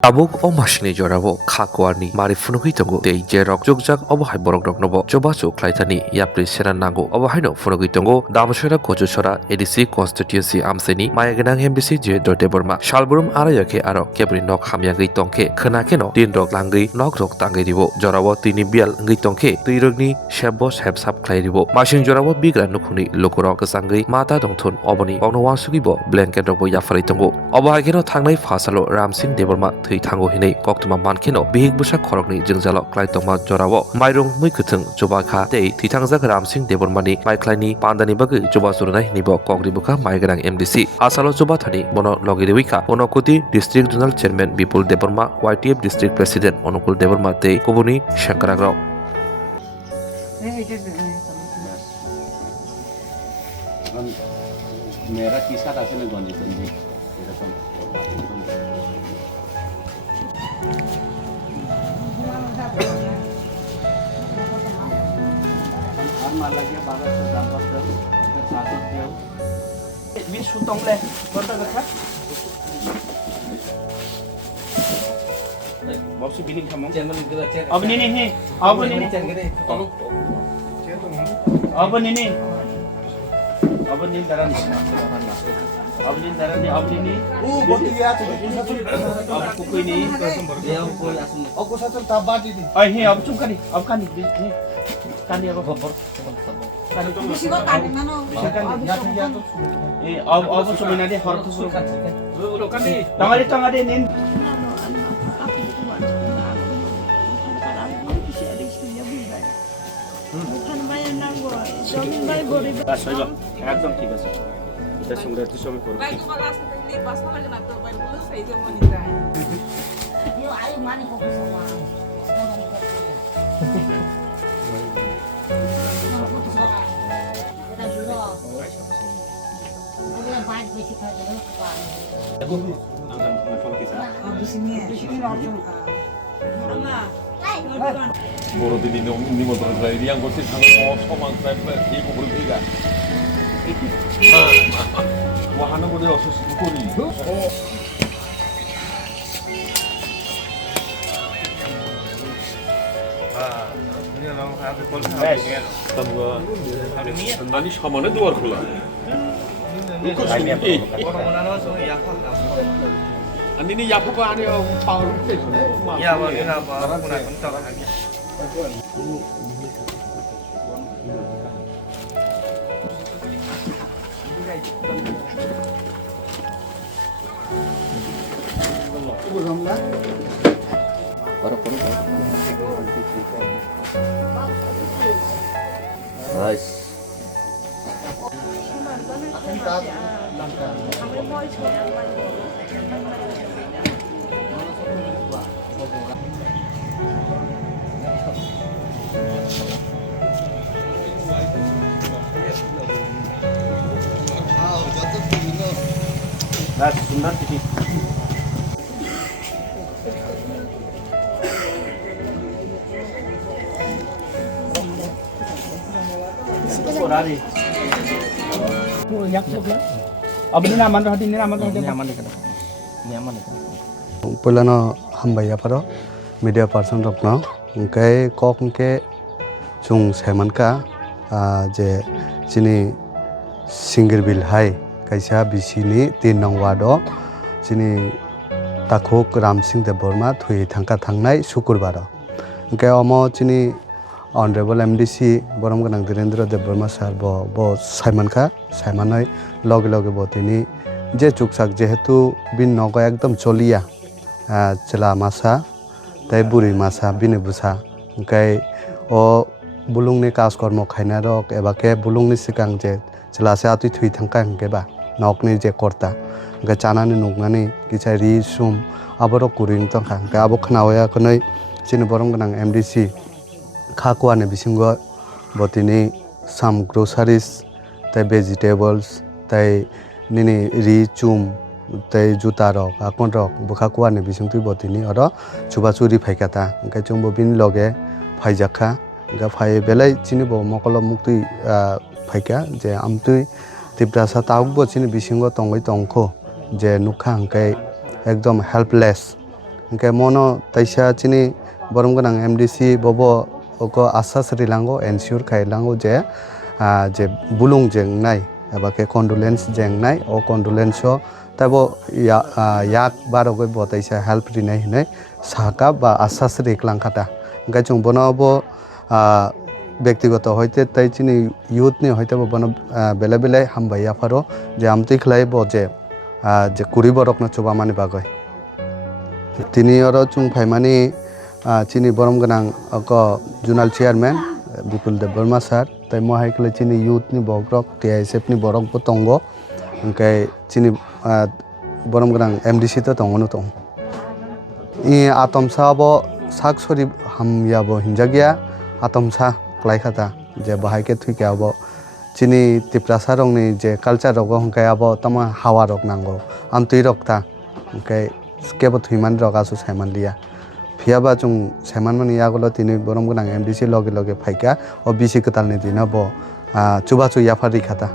Tabuk o masini jorabo khakwani mari funugui tongo tei je rok jogjak obohai borok rok nobo chobachu klaitani yapri sera nango obohai no funugui tongo damosera kojusora ADC constituency amseni mayagenang MDC je dote borma shalburum arayake aro kebri nok hamyagui tongke khenakeno tin rok langri nok rok tangai ribo jorabo tini bial ngui tongke tuirogni shebo shebsap khlai ribo masing jorabo bigra nukhuni lokorok sangri mata dongthun oboni pongnowa sugibo blanket rokbo yafari tongo obohai keno thangnai fasalo ramsing deborma thui thango hinei koktuma mankeno bihik busa khorokni jingjalo klaitongma jorao mairung muikuthung jobakha tei thithangjak ramsing debormani maiklaini pandani bagi joba surunai nibo kogribuka maigrang MDC asalo joba thani bono logirewika onokoti district zonal chairman Bipul Deborma YTF district president Onukul Deborma tei kubuni Shankaragrao मेरा किस्सा था से गंजी गंजी मार लगे बाबा से दांपत के साथ देव मी सुतोंले कोणता कथा बॉक्स बिलिंग खामो अब नहीं अब नहीं अब नींद दरानी अब नींद दरानी अब नींद ओ बोटी गया अब कोई नहीं अब कोई आसुन अब को साथ ताबा दी अही अब चुप करी अब कानी अब खबर कानी तो किसी को कानी मानो या तो ए अब सुबिना दे हर तो सुन वो कानी तंगारे नींद একদম ঠিক আছে এটা সংগ্রহ সময় করব ভাই তোমার রাস্তা থেকে পাস করা না তো ভাই বলে সেই যে মনি যায় ইও আই মানে কোকো সামা বড়দিন নিমন্ত্রণ করে রিয়াং করতে থাকো সমান এই খবর পেয়ে ওখানে বলে অসুস্থ করি 나니 사만에 누워 골라 아니 니 야파가 아니야 파울 야와 내가 바라구나 건딱 하게 सुंदर सिटी अब ini aman roh ini aman Pulano hambaya paro media person rokno kai kok ke chung semanka je sini Singerbil hai kaisa bisini 3 nang wado sini takhok Ramsing Deborma thui thangka thangnai sukurbaro kai omo sini honorable MDC borom ganang Direndra Deborma sir bo saimanka saimanai log bo tini je chuksak jehetu bin nogo ekdom choliya chela masa tai buri masa bini busa kai o bulungni kas kormo khaina rok eba ke bulungni sikang je chela se atui thui thangka ngeba nokni je korta ga chanani nuknani kichai ri sum aboro kuring tongkha ga abo khnaoya konoi chini borom ganang MDC khakwani bisingo botini some groceries tai vegetables tai nini ri chum tai juta rok akon rok bukhakwani bisingtui botini oro chubachuri phaikata ga chungbo bin loge phaijakha ga phai belai chini bo mokolo muktui phaika je amtui tiprasa taukbo chini bisingo tongoi tongkho je nukha hangkai ekdom helpless hingke mono taisa chini borong ganang MDC bobo oko asas rilango ensure khailango je je bulung jengnai eba ke condolence jengnai o condolence o tabo yak barogoi bo taisa help rinai hinai saka ba asas riklang khata hingke chung bono bo ব্যক্তিগত হইতে তাই চিনি youth নি হইতে বন বেলে বেলে হামবাই আফারো যে আমতি খ্লাইব যে যে কুড়ি বরক না চোবা মানি বাগয় তিনি আরো চুং ফাইমানি চিনি বরম গনাং অক জুনাল চেয়ারম্যান বিপুল দেব বর্মা স্যার তাই মহাইকলে চিনি ইউথ নি বগ্রক টিআইএসএফ নি বরক পতঙ্গ ওকে চিনি বরম গনাং এমডিসি তো তঙ্গনো তং ই আতমসা বো সাকসরি হাময়াবো হিনজাগিয়া আতমসা ক্লাইখাতা যে বাহাইকে থুইকে আবো চিনি তিপ্রাসা রংনি যে কালচার রগ হংকাই আবো তামা হাওয়া রক নাঙ্গো আমতুই রকতা হংকাই কেবো থুইমান রক আসু সাইমান লিয়া ফিয়াবা চুং সাইমান মানে ইয়াগুলো তিনি বরম গোনাং এমডিসি লগে লগে ফাইকা ও বিসি কতালনি দিন আবো চুবাচু ইয়াফারি খাতা